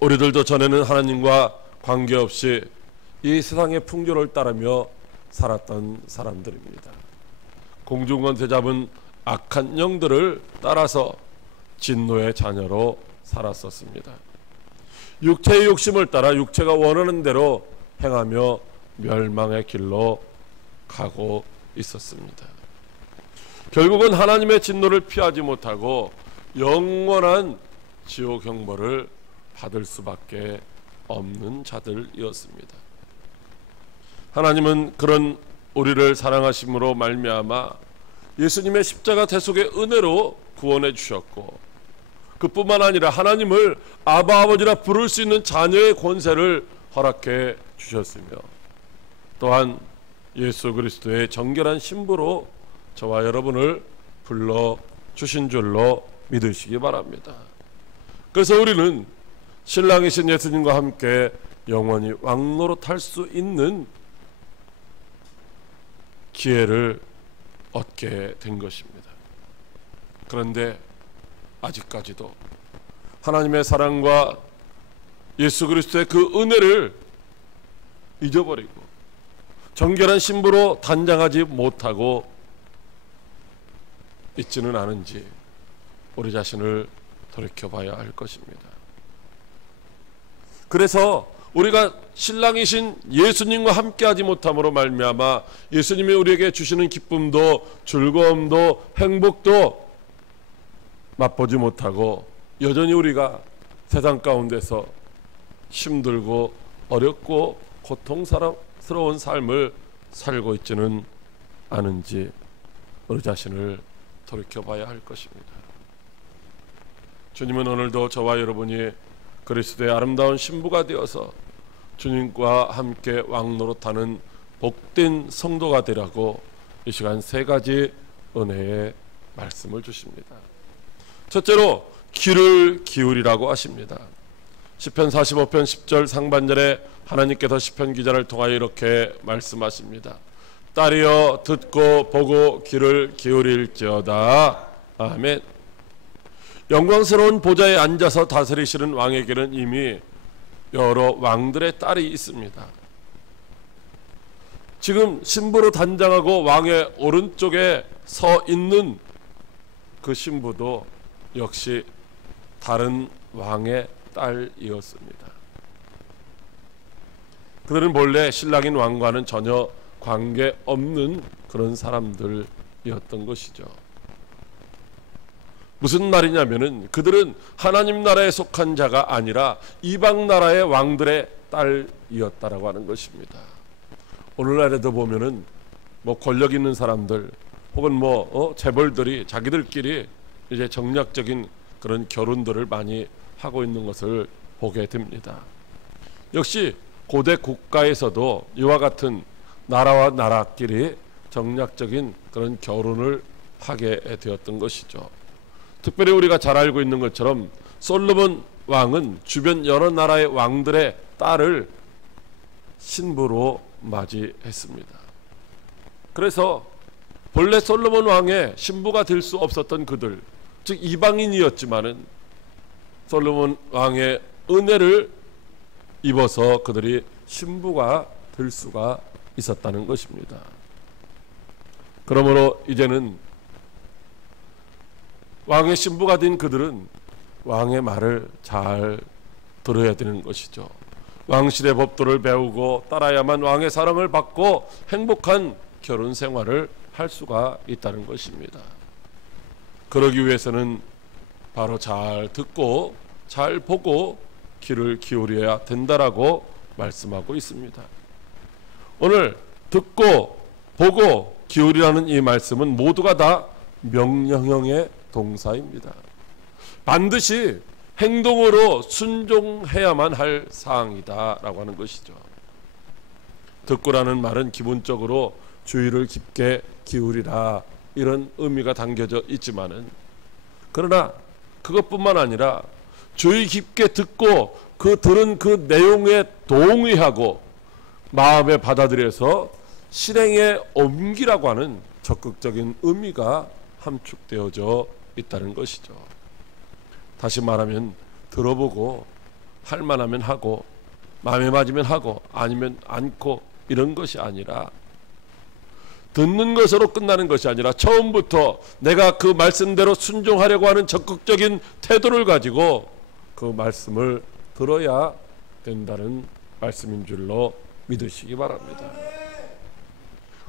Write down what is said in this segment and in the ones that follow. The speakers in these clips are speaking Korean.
우리들도 전에는 하나님과 관계없이 이 세상의 풍조를 따르며 살았던 사람들입니다. 공중원 대잡은 악한 영들을 따라서 진노의 자녀로 살았었습니다. 육체의 욕심을 따라 육체가 원하는 대로 행하며 멸망의 길로 가고 있었습니다. 결국은 하나님의 진노를 피하지 못하고 영원한 지옥 형벌을 받을 수밖에 없는 자들이었습니다. 하나님은 그런 우리를 사랑하심으로 말미암아 예수님의 십자가 대속의 은혜로 구원해 주셨고, 그뿐만 아니라 하나님을 아바 아버지라 부를 수 있는 자녀의 권세를 허락해 주셨으며, 또한 예수 그리스도의 정결한 신부로 저와 여러분을 불러 주신 줄로 믿으시기 바랍니다. 그래서 우리는 신랑이신 예수님과 함께 영원히 왕노릇할 수 있는 기회를 얻게 된 것입니다. 그런데 아직까지도 하나님의 사랑과 예수 그리스도의 그 은혜를 잊어버리고 정결한 신부로 단장하지 못하고 있지는 않은지 우리 자신을 돌이켜봐야 할 것입니다. 그래서 우리가 신랑이신 예수님과 함께하지 못함으로 말미암아 예수님이 우리에게 주시는 기쁨도 즐거움도 행복도 맛보지 못하고 여전히 우리가 세상 가운데서 힘들고 어렵고 고통스러운 삶을 살고 있지는 않은지 우리 자신을 돌이켜봐야 할 것입니다. 주님은 오늘도 저와 여러분이 그리스도의 아름다운 신부가 되어서 주님과 함께 왕노릇하는 복된 성도가 되라고 이 시간 세 가지 은혜의 말씀을 주십니다. 첫째로 귀를 기울이라고 하십니다. 시편 45편 10절 상반절에 하나님께서 시편 기자를 통하여 이렇게 말씀하십니다. 딸이여 듣고 보고 귀를 기울일지어다. 아멘. 영광스러운 보좌에 앉아서 다스리시는 왕에게는 이미 여러 왕들의 딸이 있습니다. 지금 신부로 단장하고 왕의 오른쪽에 서 있는 그 신부도 역시 다른 왕의 딸이었습니다. 그들은 본래 신랑인 왕과는 전혀 관계없는 그런 사람들이었던 것이죠. 무슨 말이냐면은 그들은 하나님 나라에 속한 자가 아니라 이방 나라의 왕들의 딸이었다라고 하는 것입니다. 오늘날에도 보면은 뭐 권력 있는 사람들 혹은 재벌들이 자기들끼리 이제 정략적인 그런 결혼들을 많이 하고 있는 것을 보게 됩니다. 역시 고대 국가에서도 이와 같은 나라와 나라끼리 정략적인 그런 결혼을 하게 되었던 것이죠. 특별히 우리가 잘 알고 있는 것처럼 솔로몬 왕은 주변 여러 나라의 왕들의 딸을 신부로 맞이했습니다. 그래서 본래 솔로몬 왕의 신부가 될 수 없었던 그들, 즉 이방인이었지만은 솔로몬 왕의 은혜를 입어서 그들이 신부가 될 수가 있었다는 것입니다. 그러므로 이제는 왕의 신부가 된 그들은 왕의 말을 잘 들어야 되는 것이죠. 왕실의 법도를 배우고 따라야만 왕의 사랑을 받고 행복한 결혼 생활을 할 수가 있다는 것입니다. 그러기 위해서는 바로 잘 듣고 잘 보고 귀를 기울여야 된다라고 말씀하고 있습니다. 오늘 듣고 보고 기울이라는 이 말씀은 모두가 다 명령형의 동사입니다. 반드시 행동으로 순종해야만 할 사항이다라고 하는 것이죠. 듣고라는 말은 기본적으로 주의를 깊게 기울이라 이런 의미가 담겨져 있지만은, 그러나 그것뿐만 아니라 주의 깊게 듣고 그 들은 그 내용에 동의하고 마음에 받아들여서 실행에 옮기라고 하는 적극적인 의미가 함축되어져 있다는 것이죠. 다시 말하면 들어보고 할 만하면 하고 마음에 맞으면 하고 아니면 않고 이런 것이 아니라, 듣는 것으로 끝나는 것이 아니라 처음부터 내가 그 말씀대로 순종하려고 하는 적극적인 태도를 가지고 그 말씀을 들어야 된다는 말씀인 줄로 믿으시기 바랍니다.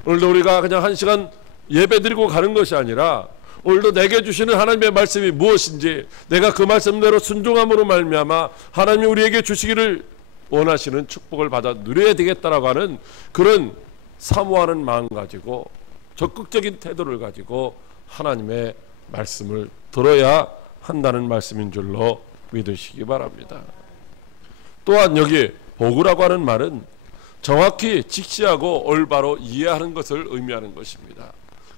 오늘도 우리가 그냥 한 시간 예배드리고 가는 것이 아니라, 오늘도 내게 주시는 하나님의 말씀이 무엇인지, 내가 그 말씀대로 순종함으로 말미암아 하나님이 우리에게 주시기를 원하시는 축복을 받아 누려야 되겠다라고 하는 그런 사모하는 마음 가지고 적극적인 태도를 가지고 하나님의 말씀을 들어야 한다는 말씀인 줄로 믿으시기 바랍니다. 또한 여기 보고라고 하는 말은 정확히 직시하고 올바로 이해하는 것을 의미하는 것입니다.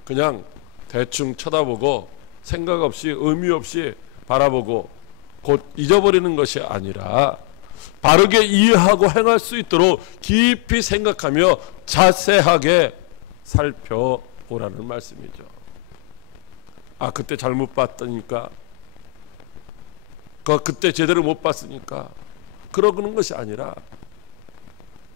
그냥 대충 쳐다보고 생각 없이 의미 없이 바라보고 곧 잊어버리는 것이 아니라, 바르게 이해하고 행할 수 있도록 깊이 생각하며 자세하게 살펴보라는 말씀이죠. 아, 그때 잘못 봤다니까, 그때 제대로 못 봤으니까 그러는 것이 아니라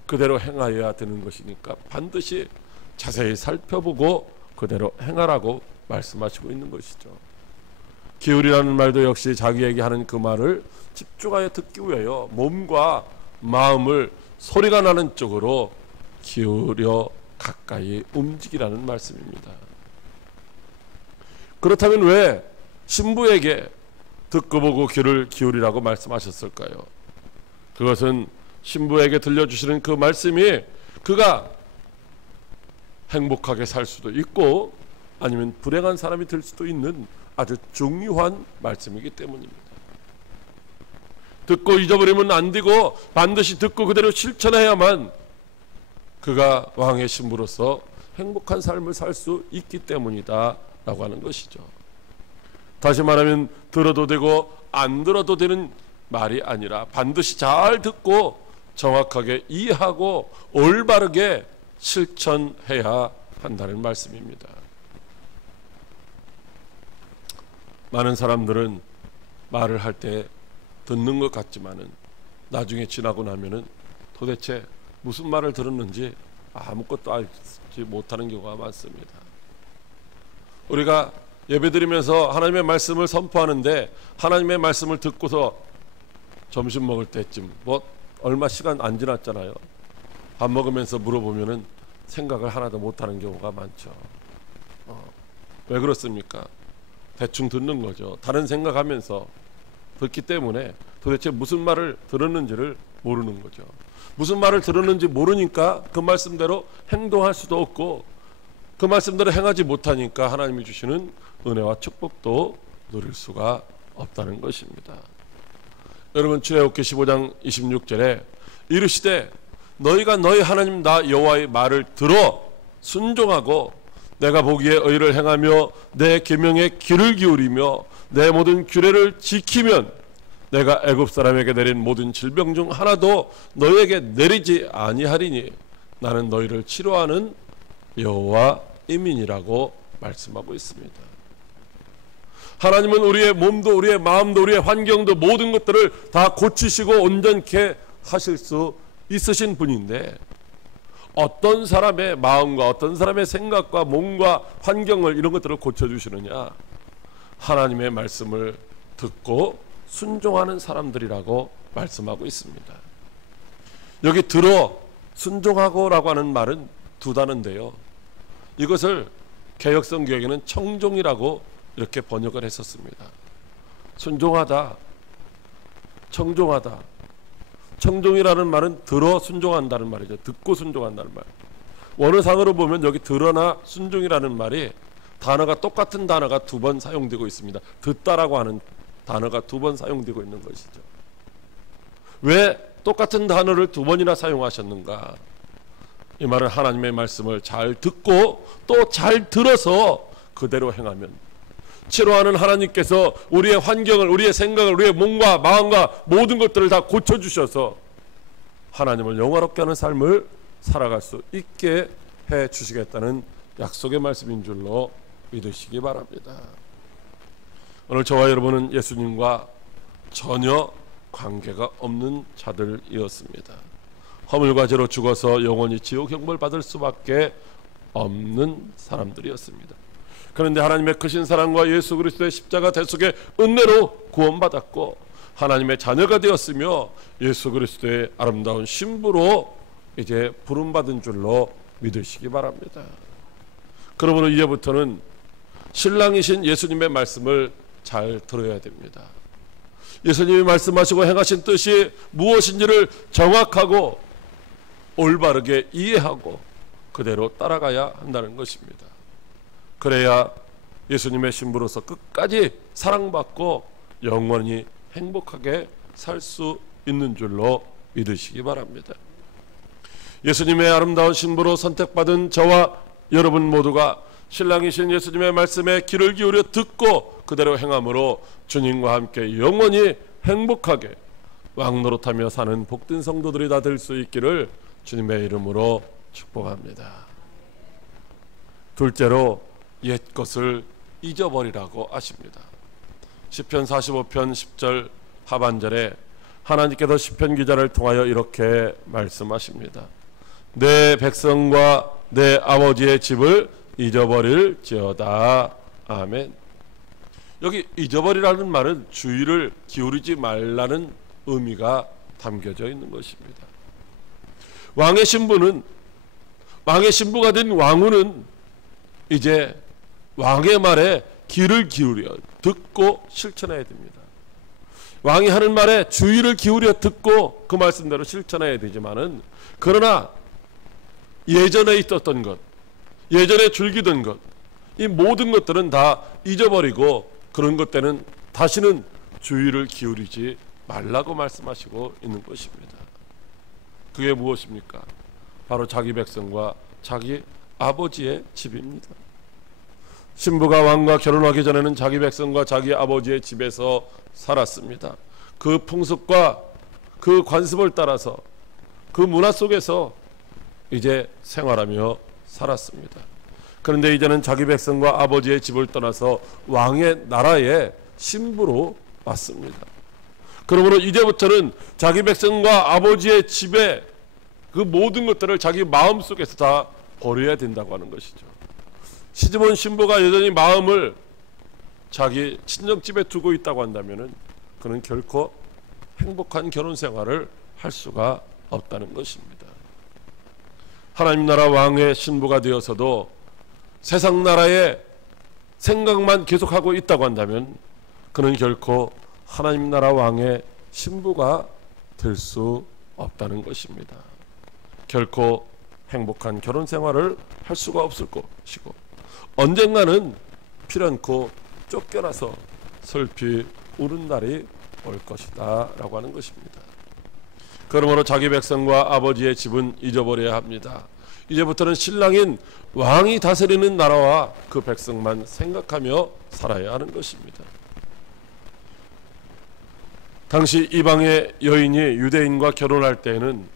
그대로 행하여야 되는 것이니까 반드시 자세히 살펴보고 그대로 행하라고 말씀하시고 있는 것이죠. 기울이라는 말도 역시 자기에게 하는 그 말을 집중하여 듣기 위하여 몸과 마음을 소리가 나는 쪽으로 기울여 가까이 움직이라는 말씀입니다. 그렇다면 왜 신부에게 듣고 보고 귀를 기울이라고 말씀하셨을까요? 그것은 신부에게 들려주시는 그 말씀이 그가 행복하게 살 수도 있고 아니면 불행한 사람이 될 수도 있는 아주 중요한 말씀이기 때문입니다. 듣고 잊어버리면 안 되고 반드시 듣고 그대로 실천해야만 그가 왕의 신부로서 행복한 삶을 살 수 있기 때문이다 라고 하는 것이죠. 다시 말하면 들어도 되고 안 들어도 되는 말이 아니라 반드시 잘 듣고 정확하게 이해하고 올바르게 실천해야 한다는 말씀입니다. 많은 사람들은 말을 할 때 듣는 것 같지만은 나중에 지나고 나면은 도대체 무슨 말을 들었는지 아무것도 알지 못하는 경우가 많습니다. 우리가 예배드리면서 하나님의 말씀을 선포하는데 하나님의 말씀을 듣고서 점심 먹을 때쯤 얼마 시간 안 지났잖아요. 밥 먹으면서 물어보면은 생각을 하나도 못하는 경우가 많죠. 왜 그렇습니까? 대충 듣는 거죠. 다른 생각하면서 듣기 때문에 도대체 무슨 말을 들었는지를 모르는 거죠. 무슨 말을 들었는지 모르니까 그 말씀대로 행동할 수도 없고 그 말씀대로 행하지 못하니까 하나님이 주시는 은혜와 축복도 누릴 수가 없다는 것입니다. 여러분, 출애굽기 15장 26절에 이르시되 너희가 너희 하나님 나 여호와의 말을 들어 순종하고 내가 보기에 의를 행하며 내 계명에 귀를 기울이며 내 모든 규례를 지키면 내가 애굽 사람에게 내린 모든 질병 중 하나도 너희에게 내리지 아니하리니 나는 너희를 치료하는 여호와임이니라고 말씀하고 있습니다. 하나님은 우리의 몸도 우리의 마음도 우리의 환경도 모든 것들을 다 고치시고 온전케 하실 수 있으신 분인데 어떤 사람의 마음과 어떤 사람의 생각과 몸과 환경을 이런 것들을 고쳐주시느냐? 하나님의 말씀을 듣고 순종하는 사람들이라고 말씀하고 있습니다. 여기 들어 순종하고 라고 하는 말은 두 단어인데요, 이것을 개역성경에는 청종이라고 이렇게 번역을 했었습니다. 순종하다, 청종하다. 청종이라는 말은 들어 순종한다는 말이죠. 듣고 순종한다는 말. 원어상으로 보면 여기 들어나 순종이라는 말이 단어가 똑같은 단어가 두 번 사용되고 있습니다. 듣다라고 하는 단어가 두 번 사용되고 있는 것이죠. 왜 똑같은 단어를 두 번이나 사용하셨는가? 이 말은 하나님의 말씀을 잘 듣고 또 잘 들어서 그대로 행하면 치료하는 하나님께서 우리의 환경을, 우리의 생각을, 우리의 몸과 마음과 모든 것들을 다 고쳐주셔서 하나님을 영화롭게 하는 삶을 살아갈 수 있게 해 주시겠다는 약속의 말씀인 줄로 믿으시기 바랍니다. 오늘 저와 여러분은 예수님과 전혀 관계가 없는 자들이었습니다. 허물과 죄로 죽어서 영원히 지옥 형벌 받을 수밖에 없는 사람들이었습니다. 그런데 하나님의 크신 사랑과 예수 그리스도의 십자가 대속의 은혜로 구원받았고 하나님의 자녀가 되었으며 예수 그리스도의 아름다운 신부로 이제 부름받은 줄로 믿으시기 바랍니다. 그러므로 이제부터는 신랑이신 예수님의 말씀을 잘 들어야 됩니다. 예수님이 말씀하시고 행하신 뜻이 무엇인지를 정확하고 올바르게 이해하고 그대로 따라가야 한다는 것입니다. 그래야 예수님의 신부로서 끝까지 사랑받고 영원히 행복하게 살 수 있는 줄로 믿으시기 바랍니다. 예수님의 아름다운 신부로 선택받은 저와 여러분 모두가 신랑이신 예수님의 말씀에 귀를 기울여 듣고 그대로 행함으로 주님과 함께 영원히 행복하게 왕노릇하며 사는 복된 성도들이 다 될 수 있기를 주님의 이름으로 축복합니다. 둘째로 옛것을 잊어버리라고 하십니다. 시편 45편 10절 하반절에 하나님께서 시편 기자를 통하여 이렇게 말씀하십니다. 내 백성과 내 아버지의 집을 잊어버릴지어다. 아멘. 여기 잊어버리라는 말은 주의를 기울이지 말라는 의미가 담겨져 있는 것입니다. 왕의 신부가 된 왕후는 이제 왕의 말에 귀를 기울여 듣고 실천해야 됩니다. 왕이 하는 말에 주의를 기울여 듣고 그 말씀대로 실천해야 되지만은, 그러나 예전에 있었던 것, 예전에 즐기던 것, 이 모든 것들은 다 잊어버리고 그런 것들은 다시는 주의를 기울이지 말라고 말씀하시고 있는 것입니다. 그게 무엇입니까? 바로 자기 백성과 자기 아버지의 집입니다. 신부가 왕과 결혼하기 전에는 자기 백성과 자기 아버지의 집에서 살았습니다. 그 풍습과 그 관습을 따라서 그 문화 속에서 이제 생활하며 살았습니다. 그런데 이제는 자기 백성과 아버지의 집을 떠나서 왕의 나라의 신부로 왔습니다. 그러므로 이제부터는 자기 백성과 아버지의 집에 그 모든 것들을 자기 마음속에서 다 버려야 된다고 하는 것이죠. 시집온 신부가 여전히 마음을 자기 친정집에 두고 있다고 한다면 그는 결코 행복한 결혼 생활을 할 수가 없다는 것입니다. 하나님 나라 왕의 신부가 되어서도 세상 나라의 생각만 계속하고 있다고 한다면 그는 결코 하나님 나라 왕의 신부가 될 수 없다는 것입니다. 결코 행복한 결혼 생활을 할 수가 없을 것이고 언젠가는 피련코 쫓겨나서 슬피 우는 날이 올 것이다 라고 하는 것입니다. 그러므로 자기 백성과 아버지의 집은 잊어버려야 합니다. 이제부터는 신랑인 왕이 다스리는 나라와 그 백성만 생각하며 살아야 하는 것입니다. 당시 이방의 여인이 유대인과 결혼할 때에는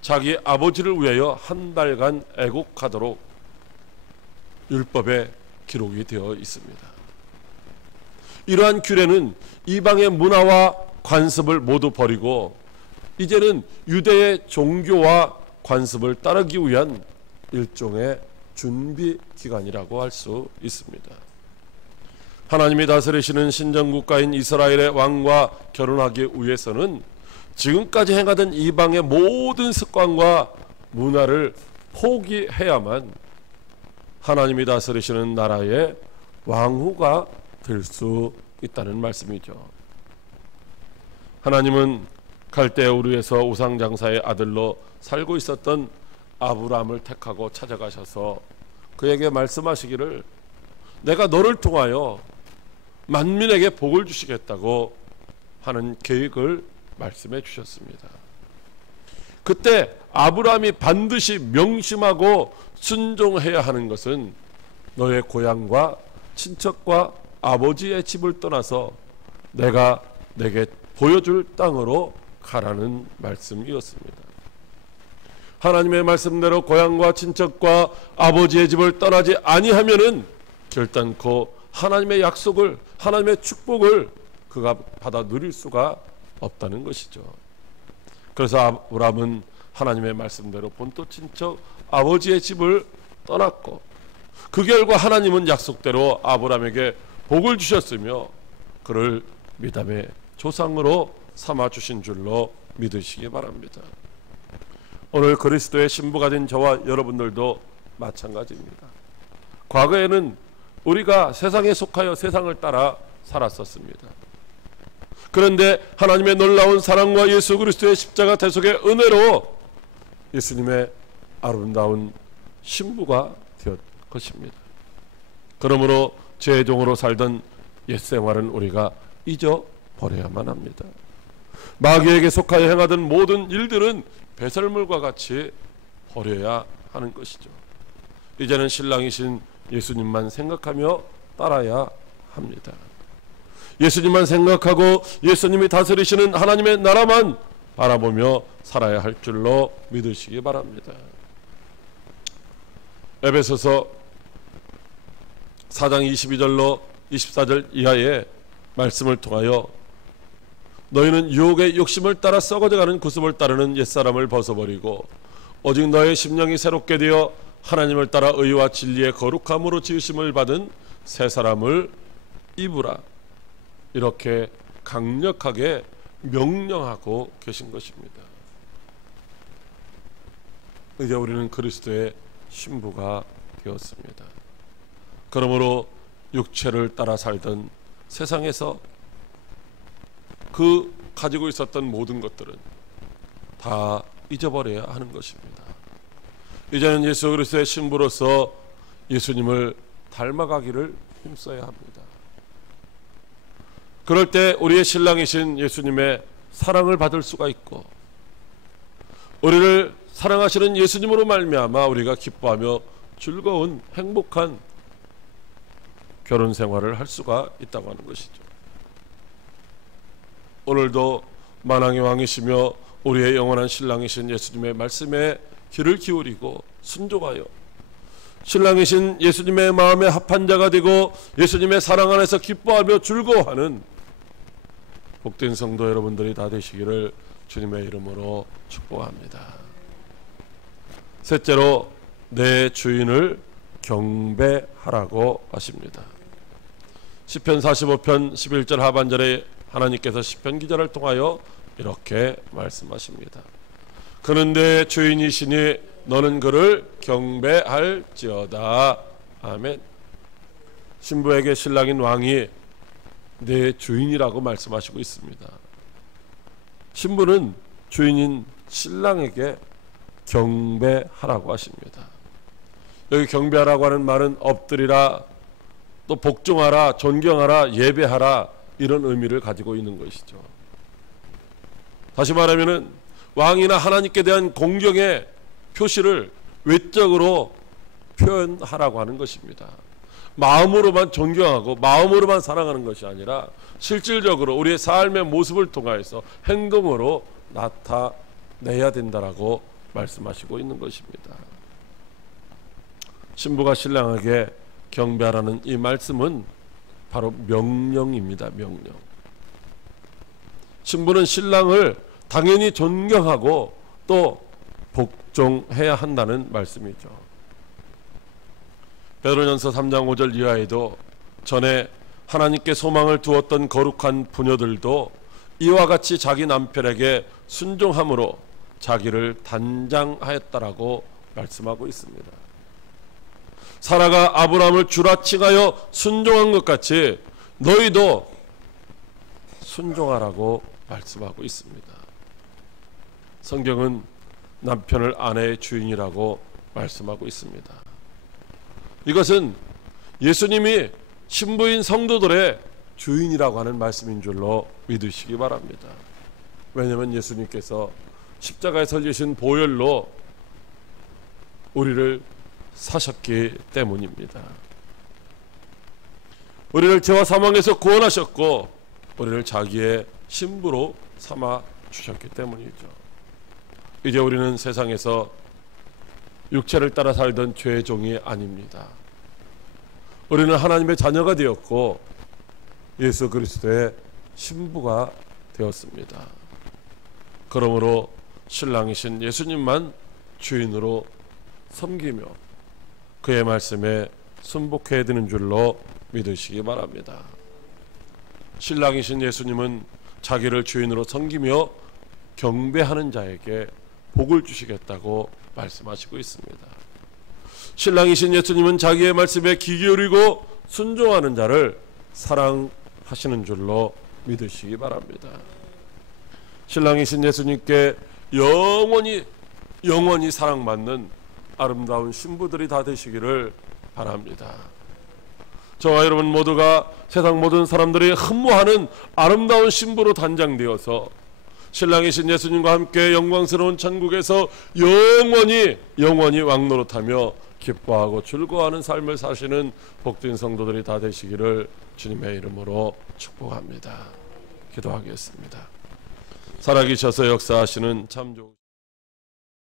자기 아버지를 위하여 한 달간 애곡하도록 율법에 기록이 되어 있습니다. 이러한 규례는 이방의 문화와 관습을 모두 버리고 이제는 유대의 종교와 관습을 따르기 위한 일종의 준비 기간이라고 할 수 있습니다. 하나님이 다스리시는 신정국가인 이스라엘의 왕과 결혼하기 위해서는 지금까지 행하던 이방의 모든 습관과 문화를 포기해야만 하나님이 다스리시는 나라의 왕후가 될 수 있다는 말씀이죠. 하나님은 갈대 우르에서 우상장사의 아들로 살고 있었던 아브라함을 택하고 찾아가셔서 그에게 말씀하시기를 내가 너를 통하여 만민에게 복을 주시겠다고 하는 계획을 말씀해 주셨습니다. 그때 아브라함이 반드시 명심하고 순종해야 하는 것은 너의 고향과 친척과 아버지의 집을 떠나서 내가 내게 보여줄 땅으로 가라는 말씀이었습니다. 하나님의 말씀대로 고향과 친척과 아버지의 집을 떠나지 아니하면은 결단코 하나님의 약속을, 하나님의 축복을 그가 받아 누릴 수가 없다는 것이죠. 그래서 아브라함은 하나님의 말씀대로 본토 친척 아버지의 집을 떠났고, 그 결과 하나님은 약속대로 아브라함에게 복을 주셨으며 그를 믿음의 조상으로 삼아 주신 줄로 믿으시기 바랍니다. 오늘 그리스도의 신부가 된 저와 여러분들도 마찬가지입니다. 과거에는 우리가 세상에 속하여 세상을 따라 살았었습니다. 그런데 하나님의 놀라운 사랑과 예수 그리스도의 십자가 대속의 은혜로 예수님의 아름다운 신부가 되었 것입니다. 그러므로 죄의 종으로 살던 옛 생활은 우리가 잊어버려야만 합니다. 마귀에게 속하여 행하던 모든 일들은 배설물과 같이 버려야 하는 것이죠. 이제는 신랑이신 예수님만 생각하며 따라야 합니다. 예수님만 생각하고 예수님이 다스리시는 하나님의 나라만 바라보며 살아야 할 줄로 믿으시기 바랍니다. 에베소서 4장 22절로 24절 이하의 말씀을 통하여 너희는 유혹의 욕심을 따라 썩어져가는 구습을 따르는 옛사람을 벗어버리고 오직 너의 심령이 새롭게 되어 하나님을 따라 의와 진리의 거룩함으로 지으심을 받은 새 사람을 입으라. 이렇게 강력하게 명령하고 계신 것입니다. 이제 우리는 그리스도의 신부가 되었습니다. 그러므로 육체를 따라 살던 세상에서 그 가지고 있었던 모든 것들은 다 잊어버려야 하는 것입니다. 이제는 예수 그리스도의 신부로서 예수님을 닮아가기를 힘써야 합니다. 그럴 때 우리의 신랑이신 예수님의 사랑을 받을 수가 있고, 우리를 사랑하시는 예수님으로 말미암아 우리가 기뻐하며 즐거운 행복한 결혼 생활을 할 수가 있다고 하는 것이죠. 오늘도 만왕의 왕이시며 우리의 영원한 신랑이신 예수님의 말씀에 귀를 기울이고 순종하여 신랑이신 예수님의 마음에 합한 자가 되고 예수님의 사랑 안에서 기뻐하며 즐거워하는 복된 성도 여러분들이 다 되시기를 주님의 이름으로 축복합니다. 셋째로 내 주인을 경배하라고 하십니다. 시편 45편 11절 하반절에 하나님께서 시편 기자를 통하여 이렇게 말씀하십니다. 그는 내 주인이시니 너는 그를 경배할지어다. 아멘. 신부에게 신랑인 왕이 내 주인이라고 말씀하시고 있습니다. 신부는 주인인 신랑에게 경배하라고 하십니다. 여기 경배하라고 하는 말은 엎드리라, 또 복종하라, 존경하라, 예배하라, 이런 의미를 가지고 있는 것이죠. 다시 말하면은 왕이나 하나님께 대한 공경의 표시를 외적으로 표현하라고 하는 것입니다. 마음으로만 존경하고 마음으로만 사랑하는 것이 아니라 실질적으로 우리의 삶의 모습을 통하여서 행동으로 나타내야 된다라고 말씀하시고 있는 것입니다. 신부가 신랑에게 경배하라는 이 말씀은 바로 명령입니다. 명령. 신부는 신랑을 당연히 존경하고 또 복종해야 한다는 말씀이죠. 베드로전서 3장 5절 이하에도 전에 하나님께 소망을 두었던 거룩한 부녀들도 이와 같이 자기 남편에게 순종함으로 자기를 단장하였다라고 말씀하고 있습니다. 사라가 아브라함을 주라칭하여 순종한 것 같이 너희도 순종하라고 말씀하고 있습니다. 성경은 남편을 아내의 주인이라고 말씀하고 있습니다. 이것은 예수님이 신부인 성도들의 주인이라고 하는 말씀인 줄로 믿으시기 바랍니다. 왜냐하면 예수님께서 십자가에 설리신 보혈로 우리를 사셨기 때문입니다. 우리를 죄와 사망에서 구원하셨고 우리를 자기의 신부로 삼아 주셨기 때문이죠. 이제 우리는 세상에서 육체를 따라 살던 죄의 종이 아닙니다. 우리는 하나님의 자녀가 되었고 예수 그리스도의 신부가 되었습니다. 그러므로 신랑이신 예수님만 주인으로 섬기며 그의 말씀에 순복해야 되는 줄로 믿으시기 바랍니다. 신랑이신 예수님은 자기를 주인으로 섬기며 경배하는 자에게 복을 주시겠다고 말씀하시고 있습니다. 신랑이신 예수님은 자기의 말씀에 귀 기울이고 순종하는 자를 사랑하시는 줄로 믿으시기 바랍니다. 신랑이신 예수님께 영원히 사랑받는 아름다운 신부들이 다 되시기를 바랍니다. 저와 여러분 모두가 세상 모든 사람들이 흠모하는 아름다운 신부로 단장되어서 신랑이신 예수님과 함께 영광스러운 천국에서 영원히 왕노릇하며 기뻐하고 즐거워하는 삶을 사시는 복된 성도들이 다 되시기를 주님의 이름으로 축복합니다. 기도하겠습니다. 살아계셔서 역사하시는 참 좋으신